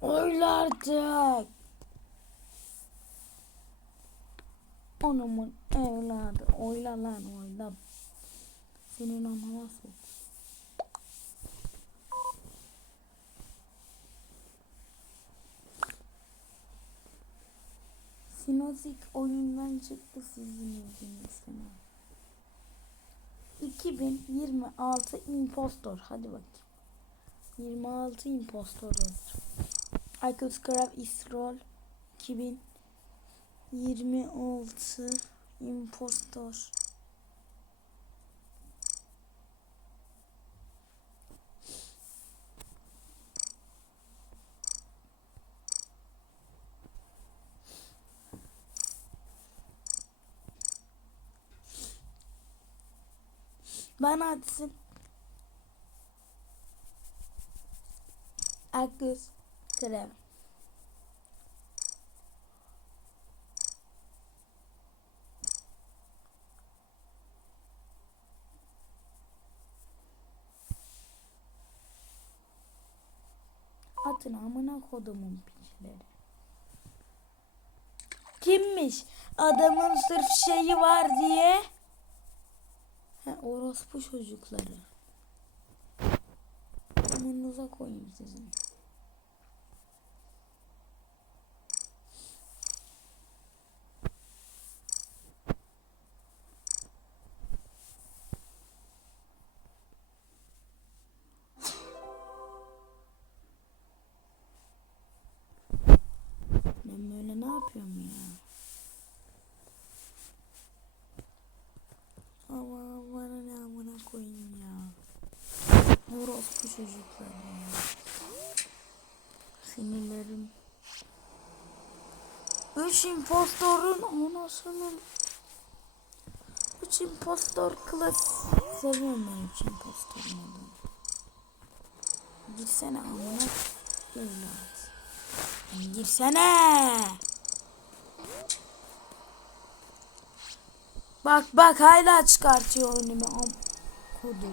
Oyla artık. Onumun evladı oyla lan oyla. Senin amına sok. Sinozik oyundan çıktı sizin yüzünüzden. 2026 impostor. Hadi bakayım. 26 impostor yazdım. Icons Graph Isrol 2026 Impostor. Ben hadisin Akgöz Krem Atın amına kodumun piçleri. Kimmiş? Adamın sırf şeyi var diye. He, orospu çocukları. Amanıza koyayım sizin. Yapıyorum ya? Ama bana ne amına koyayım ya. Orospu çocuklar ya. Sinirlerim. Üç impostorun anasının. Üç impostor klas. Seviyorum ben üç impostorun adını. Girsene amına. Evlat. Girsene. Bak bak hala çıkartıyor önüme. Am kodu.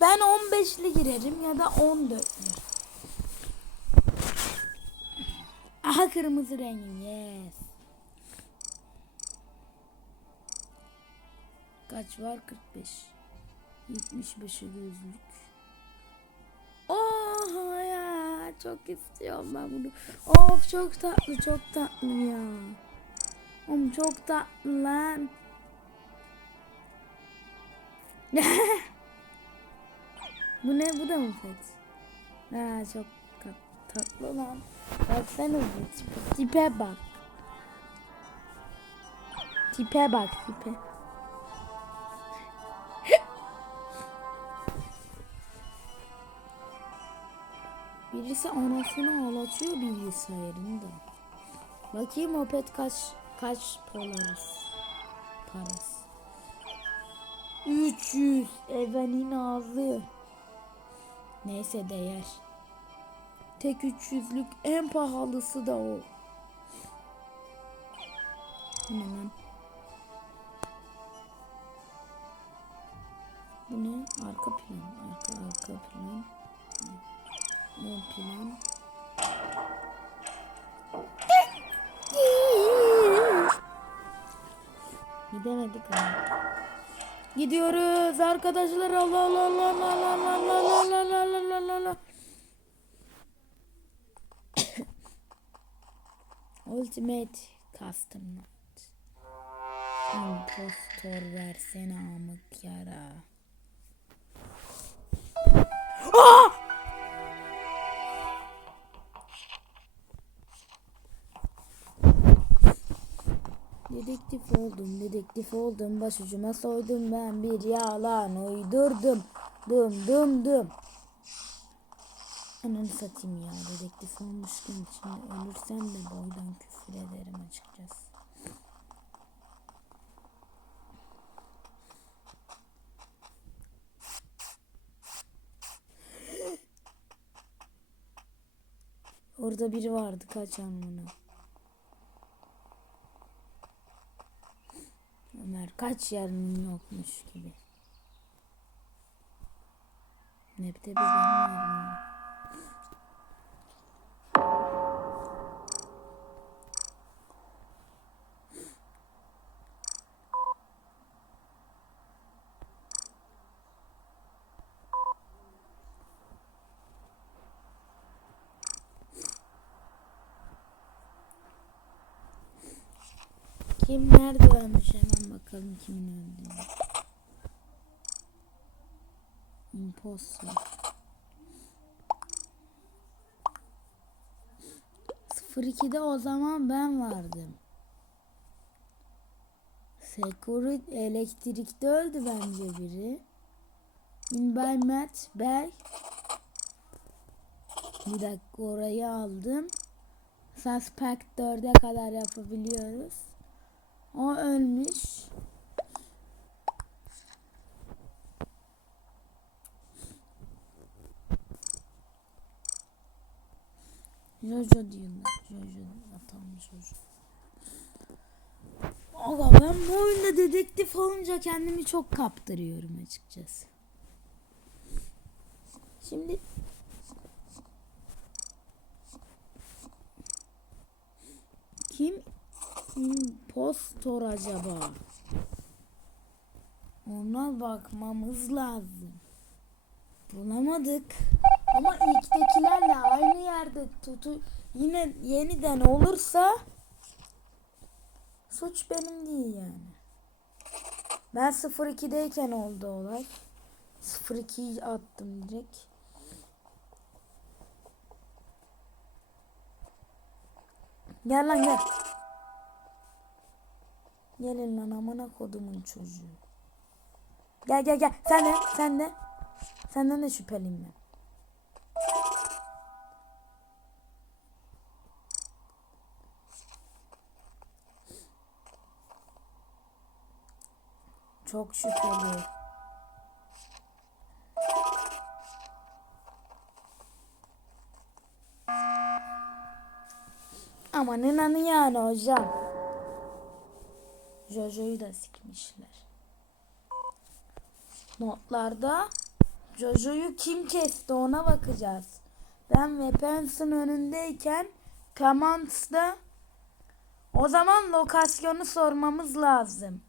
Ben 15'li girerim ya da 14'lü. Aha kırmızı rengim. Yes. Kaç var? 45. 75'i gözlük. Oha ya çok istiyorum ben bunu. Of çok tatlı çok tatlı ya. Oğlum çok tatlı lan. bu ne bu da mı pet? Ha çok tat- tatlı lan. Baksana bu tipe. Tipe bak. Tipe bak tipe. Birisi anasını ağlatıyor bilgisayarında. Bakayım o pet kaç kaç polarız parası. 300 Evelin ağzı. Neyse değer. Tek 300'lük en pahalısı da o. Bu ne? Bu ne? Arka plan. Arka arka plan. Ön plan. Gidiyoruz arkadaşlar. Allah Allah Allah Allah Allah Allah Allah Allah Allah Allah Allah. Ultimate Custom. Impostor versene amık yara. Oldum, dedektif oldum. Başucuma soydum ben bir yalan uydurdum. Dım dım dım. Ananı satayım ya dedektif olmuşken şimdi ölürsem de boydan küfür ederim açıkçası. Orada biri vardı kaç anlamına. Ömer kaç yarın yokmuş gibi. Nepte bir benim yarın. Kim nerede bakalım kimin öldüğünü. Imposter. 02'de o zaman ben vardım. Security elektrikte öldü bence biri. İnbel Mert Bey. Bir dakika orayı aldım. Suspect 4'e kadar yapabiliyoruz. O ölmüş. Jojo diyorlar. Jojo atanmış Jojo. Aga ben bu oyunda dedektif olunca kendimi çok kaptırıyorum açıkçası. Şimdi kim impostor acaba? Ona bakmamız lazım. Bulamadık. Ama ilktekilerle aynı yerde tutu yine yeniden olursa suç benim değil yani. Ben 02'deyken oldu olay. 02'yi attım direkt. Gel lan gel. Gelin lan amına kodumun çocuğu. Gel gel gel. Sen de sen de. Senden de şüpheliyim ben. Çok şüpheli. Aman inanı yani hocam. Jojo'yu da sikmişler. Notlarda Jojo'yu kim kesti ona bakacağız. Ben Weapons'ın önündeyken Commands'da o zaman lokasyonu sormamız lazım.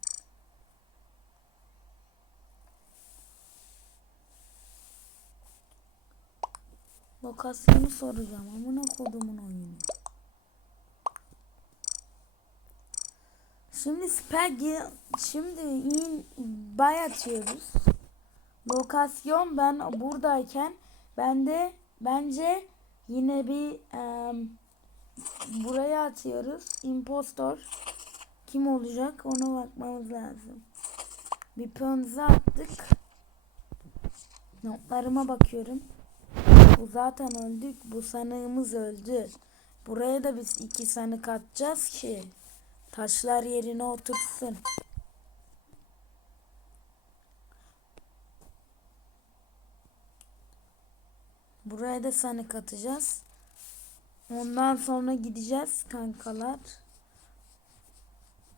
Lokasyonu soracağım. Amına kodumun oyunu. Şimdi Spaggy şimdi in bay atıyoruz. Lokasyon ben buradayken ben de bence yine bir em, buraya atıyoruz. Impostor kim olacak ona bakmamız lazım. Bir pönze attık. Notlarıma bakıyorum. Bu zaten öldük. Bu sanığımız öldü. Buraya da biz iki sanık atacağız ki taşlar yerine otursun. Buraya da sanık atacağız. Ondan sonra gideceğiz kankalar.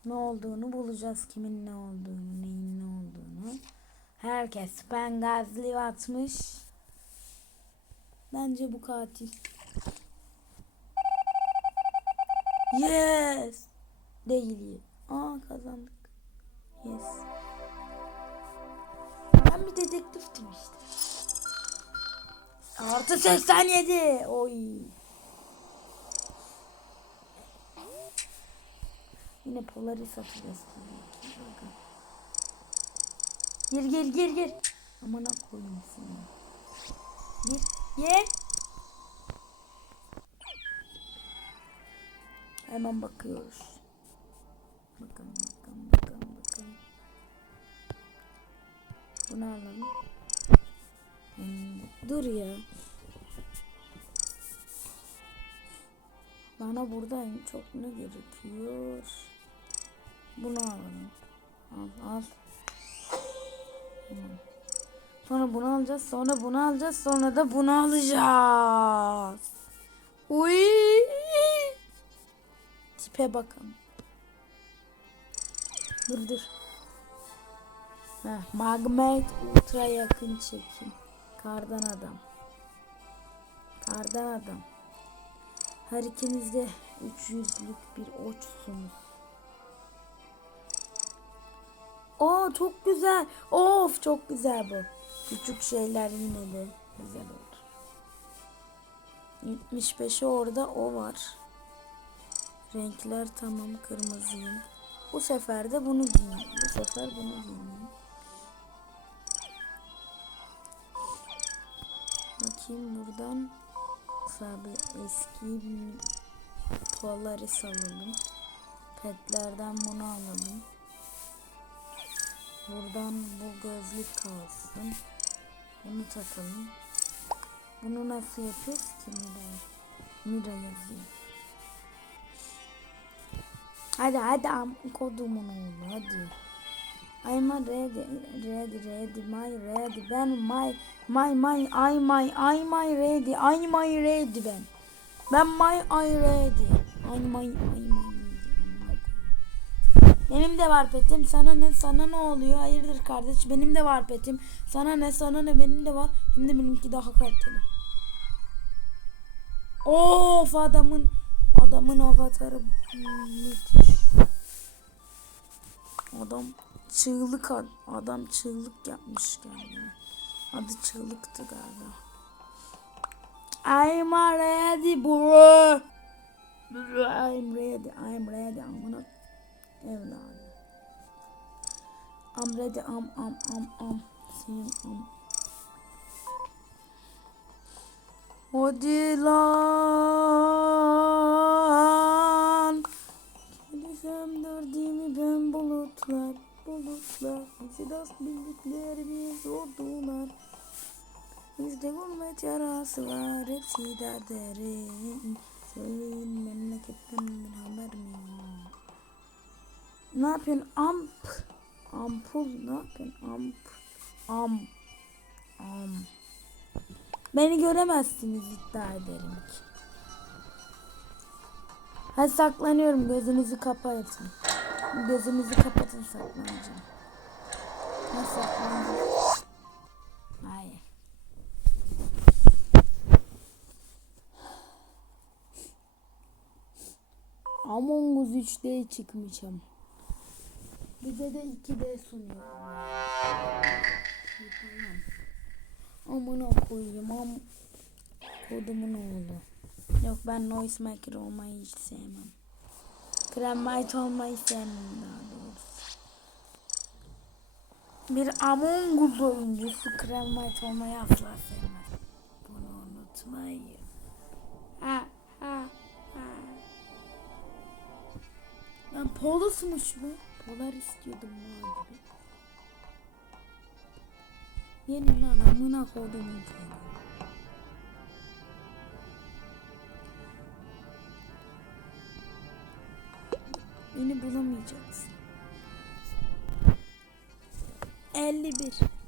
Ne olduğunu bulacağız. Kimin ne olduğunu, neyin ne olduğunu. Herkes ben gazli atmış. Bence bu katil. Yes. Değil. Aa kazandık. Yes. Ben bir dedektiftim işte. Artı 87. Oy. Yine Polaris atacağız. Gir gir gir gir. Amına koyayım seni. Gir gir. Hemen bakıyoruz. Bakalım bakalım bakalım bakalım. Bunu alalım. Hmm, dur ya. Bana burada en çok ne gerekiyor? Bunu alalım. Al al. Tamam. Sonra bunu alacağız. Sonra bunu alacağız. Sonra da bunu alacağız. Uy. Tipe bakın. Dur dur. Magmet ultra yakın çekim. Kardan adam. Kardan adam. Her ikiniz de 300'lük bir oçsunuz. Oo çok güzel. Of çok güzel bu. Küçük şeyler yine de güzel olur. 75'i orada o var. Renkler tamam kırmızıyım. Bu sefer de bunu giyeyim. Bu sefer bunu giyeyim. Bakayım buradan tabi eski Polaris alalım. Petlerden bunu alalım. Buradan bu gözlük kalsın. Bunu takalım. Bunu nasıl yapıyoruz ki Mira? Mira yazıyor. Hadi hadi am kodumun oğlu hadi. I'm a ready, ready, ready, my ready, ben my, my, my, I, my, I, my ready, I, my ready ben. Ben my, I ready. I, my, I, my. Benim de var petim. Sana ne, sana ne oluyor? Hayırdır kardeş? Benim de var petim. Sana ne, sana ne? Benim de var. Hem de benimki daha kaliteli. Of adamın, adamın avatarı müthiş. Adam çığlık ad- adam çığlık yapmış kendine. Adı çığlıktı galiba. I'm ready bro. I'm ready. I'm ready. Amına evladım. I'm ready. Am am am am. Senin am. Hadi lan. Gidesem derdimi ben bulutlar. Bulutlar. Bizi dost bildiklerimiz oldular. Bizde gurbet yarası var. Hepsi derderin. Söyleyin memleketten bir haber mi var? Ne yapıyorsun? Amp. Ampul ne yapıyorsun? Amp. Am. Am. Beni göremezsiniz iddia ederim ki. Hadi saklanıyorum. Gözünüzü kapatın. Gözünüzü kapatın saklanacağım. Nasıl saklanacağım? Hayır. Among Us 3D çıkmışım. Bize de 2D sunuyor. Amına koyayım am kodumun oğlu. Yok ben noise maker olmayı hiç sevmem. Kremite olmayı sevmem daha doğrusu. Bir Among Us oyuncusu Kremite olmayı asla sevmez. Bunu unutmayın. Ha ha ha. Lan Polus'muş bu. Polar istiyordum bu gibi. Lan amına kodumun seni. Beni bulamayacaksın. 51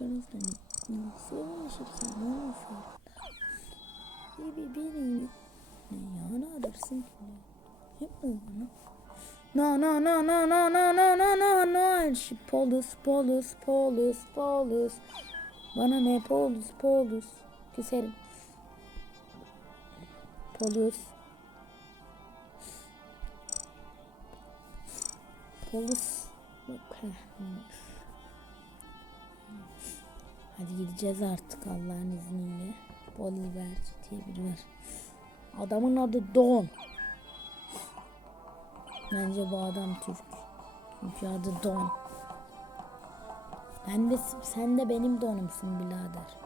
Anda? Bir birini ne yana alırsın? Yapma bana. No no no no no no no no no no Şu Polus Polus Polus Polus Bana ne Polus Polus Küserim Polus Polus Bak. Hadi gideceğiz artık Allah'ın izniyle. Poliver diye biri var. Adamın adı Don. Bence bu adam Türk. Çünkü adı Don. Ben de sen de benim donumsun birader.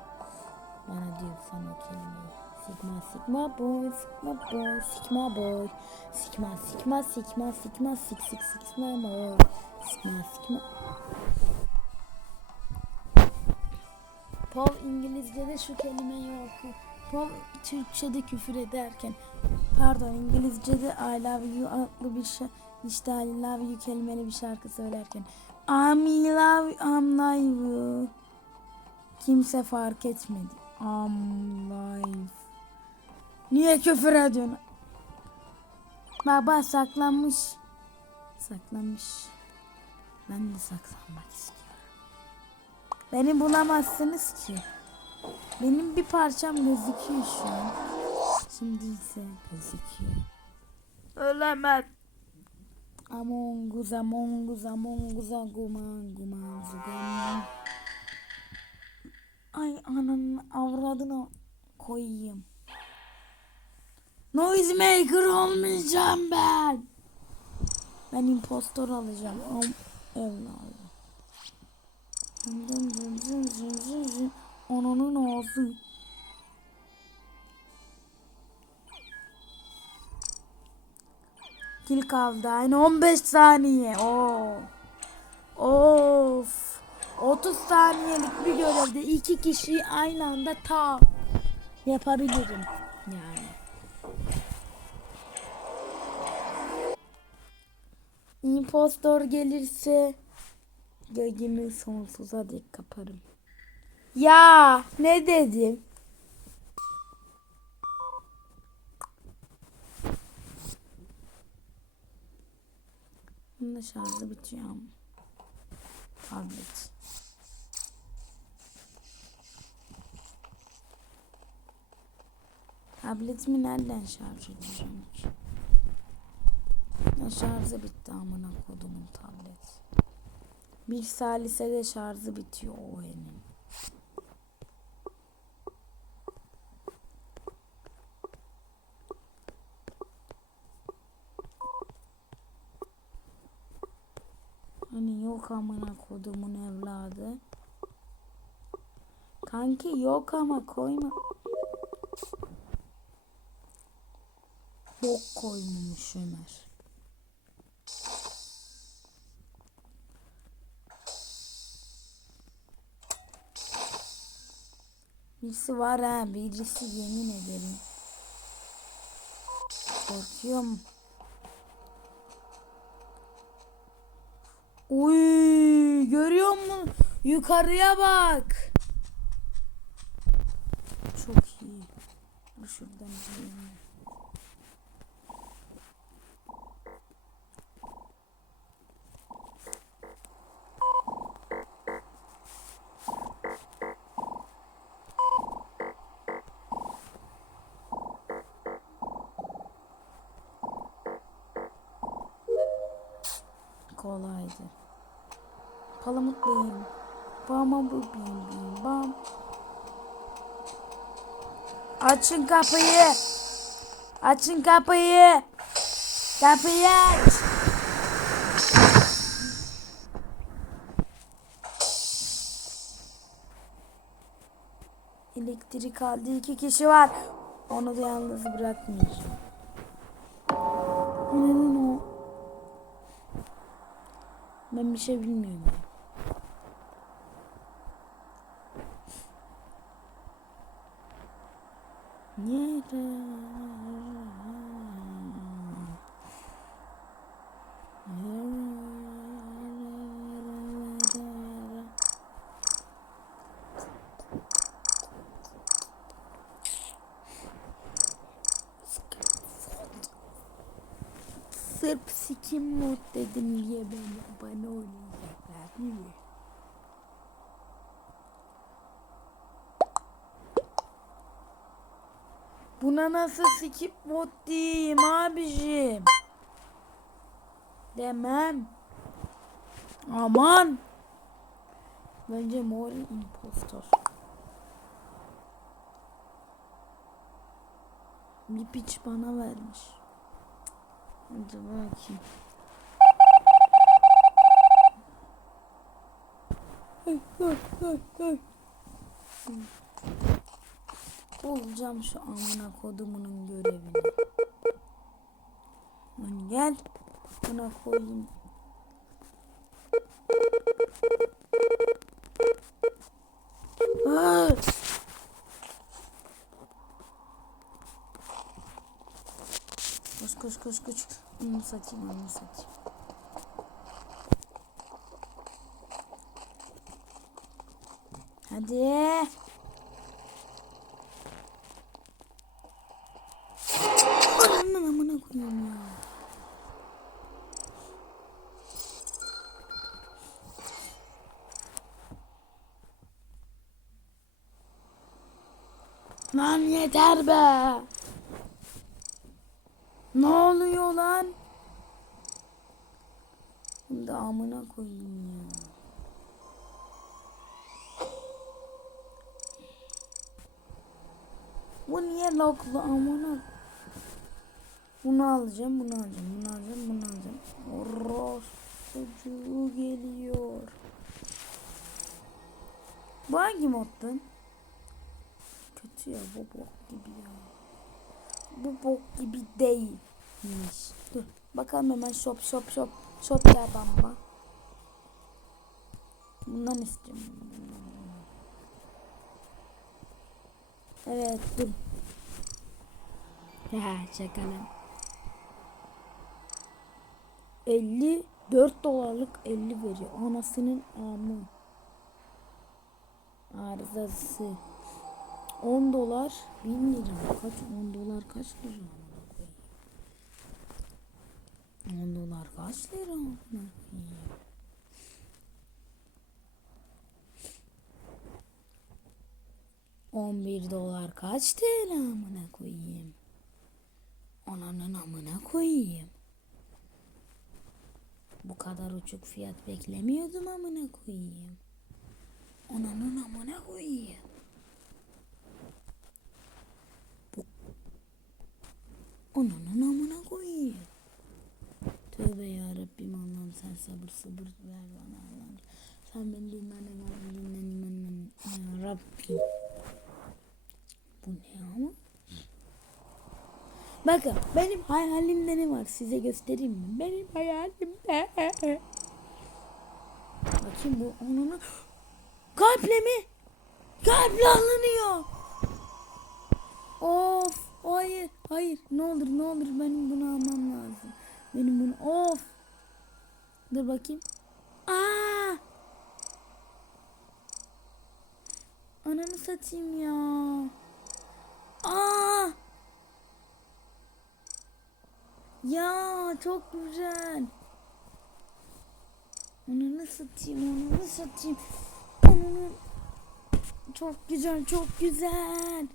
Bana diyorsan o kelimeyi. Sigma sigma boy sigma boy sigma boy sigma sigma sigma sigma sik sik sigma boy sigma sigma Paul İngilizce'de şu kelimeyi oku. Paul Türkçe'de küfür ederken pardon İngilizce'de I love you adlı bir şey işte I love you kelimeli bir şarkı söylerken I'm love I'm love you kimse fark etmedi. I'm live. Niye küfür ediyorsun? Baba saklanmış. Saklanmış. Ben de saklanmak istiyorum. Beni bulamazsınız ki. Benim bir parçam gözüküyor şu an. Şimdi ise gözüküyor. Ölemez. Among Us, Among Us, Among Us, Guman. Ay ananın avradına koyayım. Noisemaker olmayacağım ben. Ben impostor alacağım. Am evladım. Dın dın dın dın dın dın dın. Ananın ağzı. Kil kaldı. Aynı 15 saniye. Oo. Of. 30 saniyelik bir görevde iki kişiyi aynı anda ta yapabilirim. Yani. Impostor gelirse gözümü sonsuza dek kaparım. Ya ne dedim? Bunun şarjı bitiyor ama. Tablet. Tabletimi nereden şarj edeceğim şarjı bitti amına kodumun tablet. Bir salisede şarjı bitiyor o enin. Hani yok amına kodumun evladı. Kanki yok ama koyma. Bok koymamış Ömer. Birisi var ha birisi yemin ederim. Korkuyorum. Uy görüyor musun? Yukarıya bak. Çok iyi. Şuradan bir bu bim bim bam. Açın kapıyı. Açın kapıyı. Kapıyı aç. Elektrik aldı iki kişi var. Onu da yalnız bırakmayacağım. Ben bir şey bilmiyorum. Nere? Sırf sikim mod dedim diye beni bana oynayacaklar değil mi? Buna nasıl skip mod diyeyim abicim? Demem. Aman. Bence mor impostor. Bir piç bana vermiş. Hadi bakayım. Ay, ay, ay, ay. Bulacağım şu amına kodumunun görevini. Lan gel. Buna koyayım. Aa! Koş koş koş koş. Onu satayım onu satayım. Hadi. Anamın amına koyayım ya. Lan yeter be. Ne oluyor lan? Şimdi amına koyayım ya. Bu niye loklu amına? Bunu alacağım, bunu alacağım, bunu alacağım, bunu alacağım. Oros çocuğu geliyor. Bu hangi moddan? Kötü ya bu bok gibi ya. Bu bok gibi değilmiş. Dur bakalım hemen shop shop shop shop gel bamba. Bundan istiyorum. Evet dur. Ya şakalım. 54 dolarlık 50 veriyor. Anasının amı. Arızası. 10 dolar 1000 lira. Kaç 10 dolar kaç lira? amına koyayım? 10 dolar kaç lira? On bir dolar kaç TL amına koyayım? Ananın amına koyayım. Bu kadar uçuk fiyat beklemiyordum amına koyayım. Ananın amına koyayım. Bu... Ananın amına koyayım. Tövbe yarabbim Allah'ım sen sabır sabır ver bana Allah'ım. Sen beni dinlenin Allah'ım dinlenin ya Rabbim. Bu ne ama? Bakın benim hayalimde ne var size göstereyim mi? Benim hayalimde. Bakayım bu onunu. Kalple mi? Kalple alınıyor. Of hayır hayır ne olur ne olur benim bunu almam lazım. Benim bunu of. Dur bakayım. Aa! Ananı satayım ya. Aa! Ya çok güzel. Onu satayım, onu satayım. Onu çok güzel, çok güzel.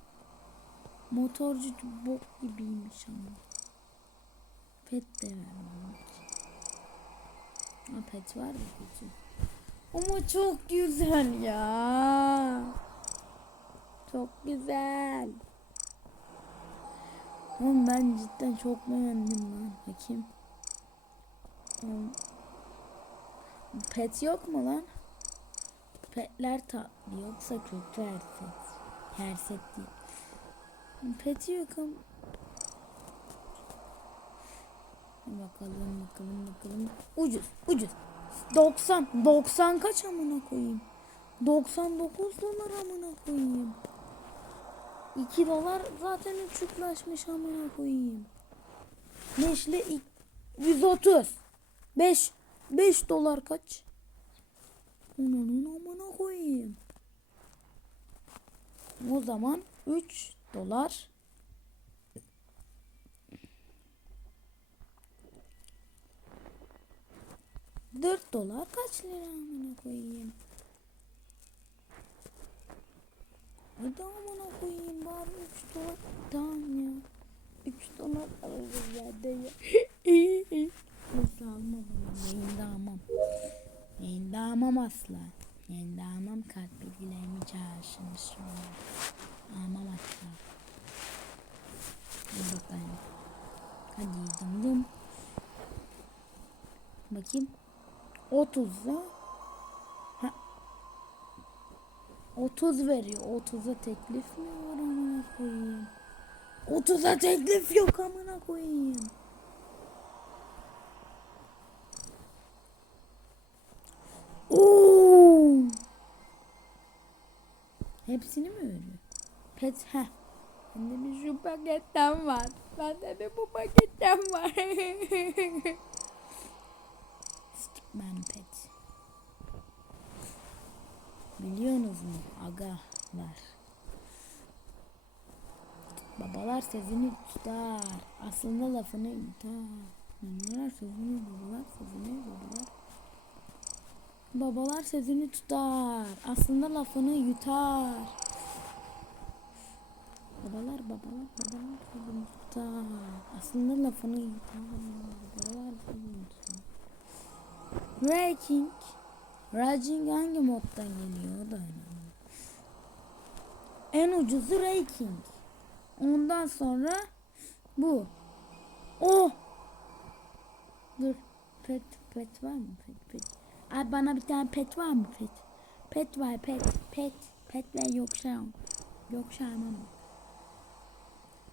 Motorcu bok gibiymiş ama. Pet de vermemiş. Ha pet var mı peki? Ama çok güzel ya. Çok güzel. Oğlum ben cidden çok beğendim lan. Bakayım. Pet yok mu lan? Petler tatlı yoksa kötü her set. Her set değil. Peti yok Bakalım bakalım bakalım. Ucuz ucuz. 90 90 kaç amına koyayım? 99 dolar amına koyayım. 2 dolar zaten uçuklaşmış amına koyayım. 5 ile ik- 130. 5 5 dolar kaç? Onun amına koyayım. O zaman 3 dolar Dört dolar kaç lira amına koyayım? Hadi amına koyayım bari 3 dolar. Tamam ya. 3 dolar alırız ya de ya. Nasıl almam? Yayında almam. Yayında almam asla. Yayında almam kart bilgilerimi çağırsınız sonra. Almam asla. Hadi bakalım. Hadi dım. Bakayım. 30'a ha. 30 veriyor. 30'a teklif mi var ama koyayım. 30'a teklif yok amına koyayım. Oo! Hepsini mi öyle? Pet ha. Bende bir şu paketten var. Bende de bu paketten var. Biliyorsunuz mu agalar? Babalar sözünü tutar. Aslında lafını yutar. Babalar sözünü, babalar sözünü, babalar. Babalar sözünü tutar. Aslında lafını yutar. Babalar, babalar, babalar sözünü tutar. Aslında lafını yutar. Babalar sözünü tutar. Ranking. Ranking hangi moddan geliyor da. En ucuzu ranking. Ondan sonra bu. Oh. Dur. Pet pet var mı? Pet pet. Abi bana bir tane pet var mı pet? Pet var pet. Pet. Pet ver yok şey yok. Ama.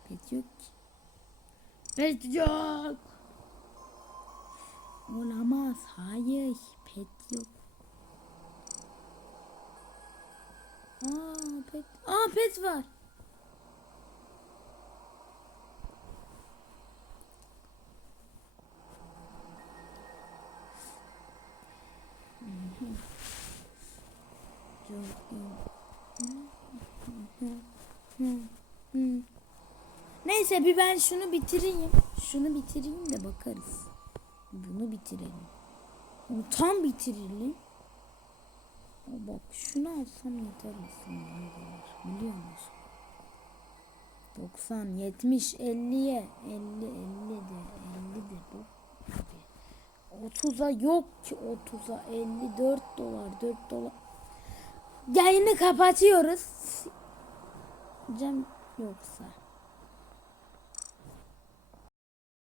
Pet yok ki. Pet yok. Olamaz. Hayır. Pet yok. Aa pet. Aa pet var. Neyse bir ben şunu bitireyim. Şunu bitireyim de bakarız. Bunu bitirelim. Onu tam bitirelim. Bak şunu alsam yeter aslında. Biliyor musun? 90, 70, 50'ye 50, 50 de 50 de bu. Abi. 30'a yok ki 30'a 54 dolar 4 dolar. Yayını kapatıyoruz. Cem yoksa.